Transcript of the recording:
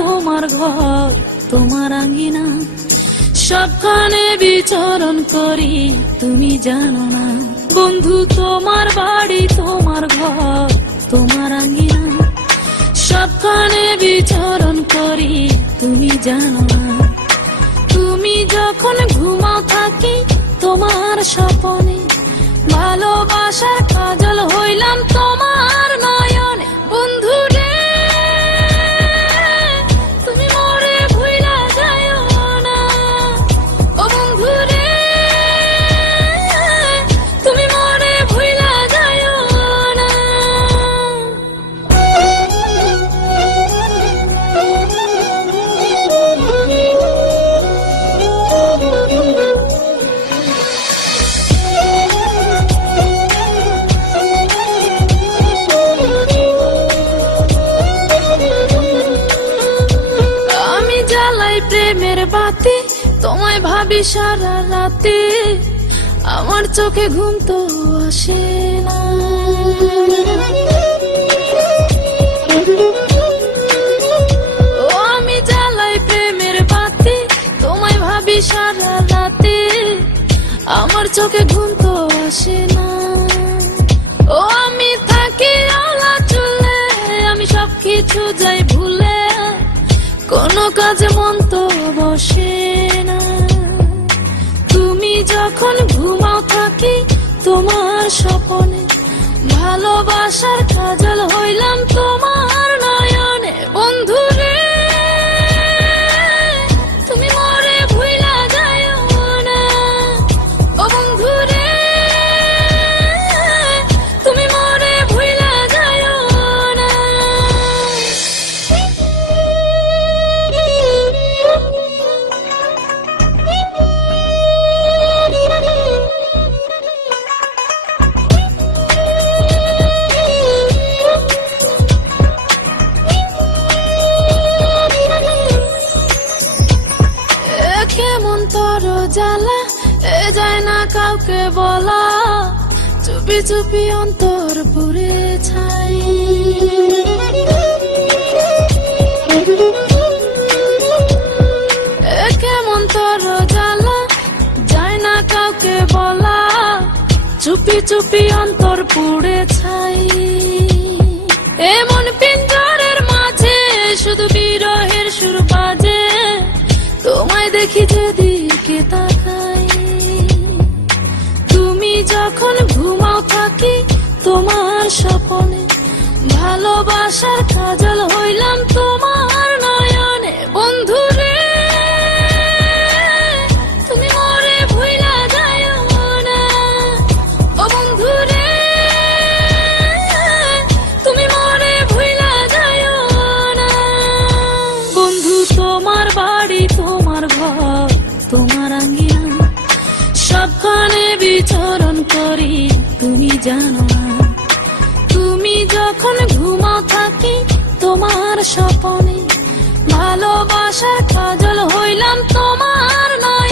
তোমার ঘর তোমার আঙ্গিনা, সবখানে বিচরণ করি তুমি জানো না। বন্ধু তোমার বাড়ি তোমার ঘর তোমার আঙ্গিনা, সবখানে বিচরণ করি তুমি জানো না। তুমি যখন ঘুমাও থাকি তোমার স্বপনে, ভালোবাসার কাজল হইলাম তোমার নয়নে। বন্ধু রে তুমি মরে ভুইলা যাইও না, ও বন্ধু রে তুমি মরে ভুইলা যাইও না। প্রেমের বাতি তোমায় ভাবি সারা রাতে, আমার চোখে ঘুম তো আসে না। ও আমি জ্বালাই প্রেমের বাতি তোমায় ভাবি সারা রাতে, আমার চোখে ঘুম তো আসে না। ও আমি থাকি আলা চুলে, আমি সবকিছু যাই ভুলে, কোনো কাজে মন তো বসে না। তুমি যখন ঘুমাও থাকি তোমার স্বপনে, ভালোবাসার কাজল হইলাম তোমার নয়নে। বন্ধু রে তুমি মরে ভুইলা যাইও না, ও বন্ধু রে তুমি মরে ভুইলা যাইও না। কেমন তোর জ্বালা এ যায় না কাউকে বলা, চুপি চুপি অন্তর পুড়ে ছাই। কেমন তোর জ্বালা যায় না কাউকে বলা, চুপি চুপি অন্তর পুড়ে ছাই। এমন পিঞ্জরের মাঝে শুধু বিরহের সুর বাজে, তোমায় দেখি যেদিকে তাকাই। তুমি যখন ঘুমাও থাকি তোমার স্বপনে, ভালোবাসার কাজল হইলাম তোমার নয়নে। বন্ধু রে তুমি মরে ভুইলা যাইও না, ও বন্ধু রে তুমি মরে ভুইলা যাইও না। বন্ধু তোমার বাড়ি তোমার ঘর তোমার আঙ্গিনা, সবখানে বিচরণ করি তুমি জানো না। তুমি যখন ঘুমাও থাকি তোমার স্বপনে, ভালোবাসার কাজল হইলাম তোমার নয়।